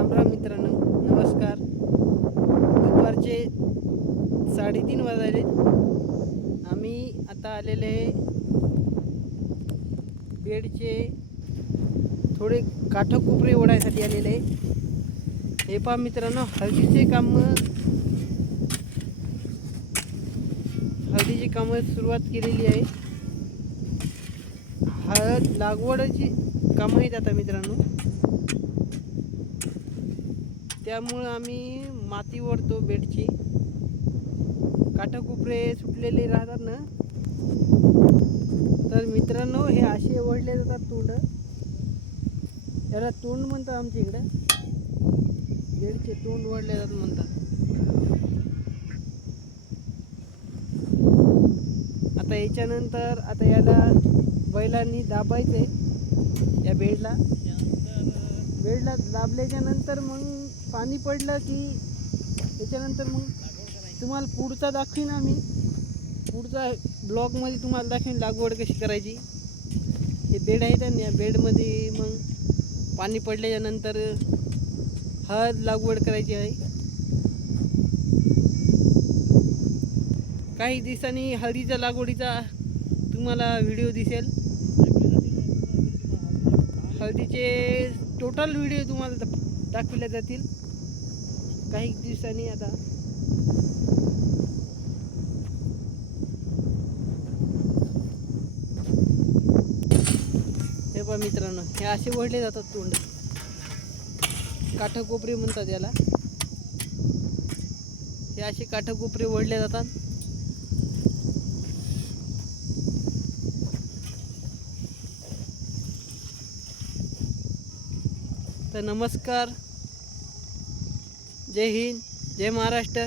राम राम मित्रांनो, नमस्कार. दुपारचे 3:30 वाजले. आम्ही आता आलेले बेडचे थोडे काठकोपरे ओढायसाठी आलेले. हे पहा मित्रांनो, हळदीची कामं सुरुवात केलेली आहे. हळद लागवडची कामं आहेत आता मित्रांनो. त्यामुळं आम्ही माती ओढतो बेडची. काठकोपरे सुटलेले राहतात ना, तर मित्रांनो हे असे ओढले जातात. तोंड, याला तोंड म्हणतात आमच्या इकडे. बेडचे तोंड ओढले जातात म्हणतात. आता याच्यानंतर आता याला बैलांनी दाबायचे. या बेडला दाबल्याच्या नंतर मग पाणी पडलं की त्याच्यानंतर मग तुम्हाला पुढचा दाखवीन. आम्ही पुढचा ब्लॉगमध्ये तुम्हाला दाखवीन लागवड कशी करायची. हे बेड आहेत आणि या बेडमध्ये मग पाणी पडल्याच्यानंतर हळद लागवड करायची आहे. काही दिवसांनी हळदीच्या लागवडीचा तुम्हाला व्हिडिओ दिसेल. हळदीचे टोटल व्हिडिओ तुम्हाला दाखवले जातील काही दिवसांनी. आता हे पहा मित्रांनो, हे असे ओढले जातात तोंड. काठकोपरे म्हणतात याला. हे असे काठकोपरे ओढले जातात. तर नमस्कार, जय हिंद, जय महाराष्ट्र.